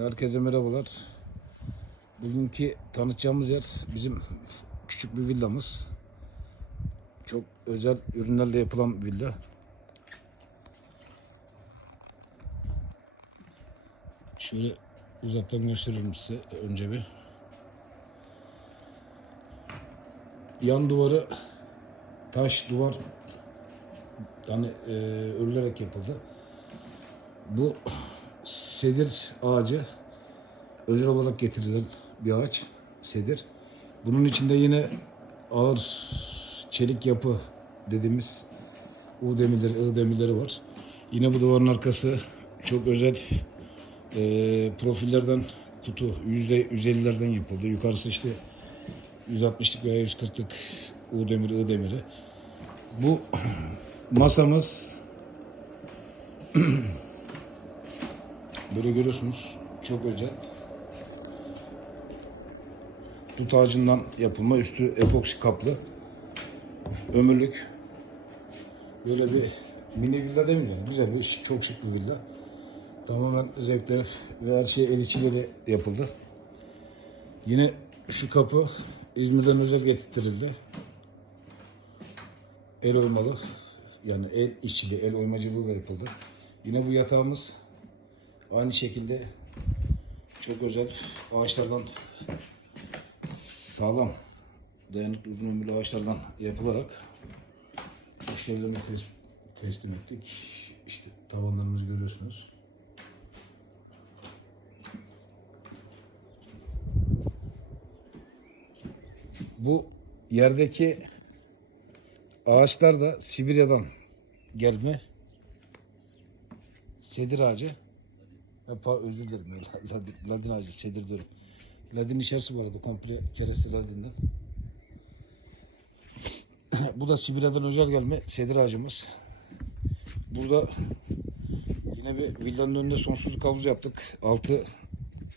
Herkese merhabalar. Bugünkü tanıtacağımız yer bizim küçük bir villamız. Çok özel ürünlerle yapılan villa. Şöyle uzaktan gösteririm size önce bir. Yan duvarı taş duvar yani e, örülerek yapıldı. Bu sedir ağacı özel olarak getirilen bir ağaç sedir. Bunun içinde yine ağır çelik yapı dediğimiz U demirleri, I demirleri var. Yine bu duvarın arkası çok özel e, profillerden kutu yüzde 150'lerden yapıldı. Yukarısı işte 160'lık veya 140'lık U demiri, I demiri. Bu masamız Böyle görüyorsunuz çok özel. Dut ağacından yapılma üstü epoksi kaplı. Ömürlük. Böyle bir mini villa mi? Güzel bir çok şık bir villa. Tamamen zevkle ve her şey el içiyle yapıldı. Yine şu kapı İzmir'den özel getirtildi. El oymalı. Yani el işçiliği, el oymacılığı da yapıldı. Yine bu yatağımız Aynı şekilde çok özel ağaçlardan sağlam, dayanıklı uzun ömürlü ağaçlardan yapılarak müşterilerine tes- teslim ettik. İşte tavanlarımızı görüyorsunuz. Bu yerdeki ağaçlar da Sibirya'dan gelme sedir ağacı. Ha, özür dilerim. Ladin, ladin ağacı, sedir diyorum. Ladin içerisi bu arada komple kereste ladinden. bu da Sibirya'dan özel gelme sedir ağacımız. Burada yine bir villanın önünde sonsuzluk havuzu yaptık. Altı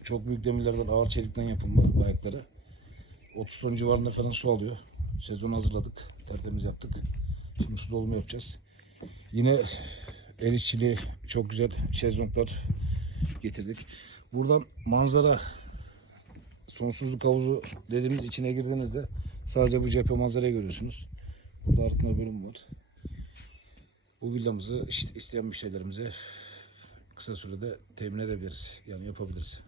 çok büyük demirlerden ağır çelikten yapılma ayakları. 30 ton civarında falan su alıyor. Sezon hazırladık. Tertemiz yaptık. Şimdi su dolumu yapacağız. Yine el işçiliği çok güzel şezlonglar getirdik. Buradan manzara sonsuzluk havuzu dediğimiz içine girdiğinizde sadece bu cephe manzarayı görüyorsunuz. Burada arıtma bölümü var. Bu villamızı işte isteyen müşterilerimize kısa sürede temin edebiliriz. Yani yapabiliriz.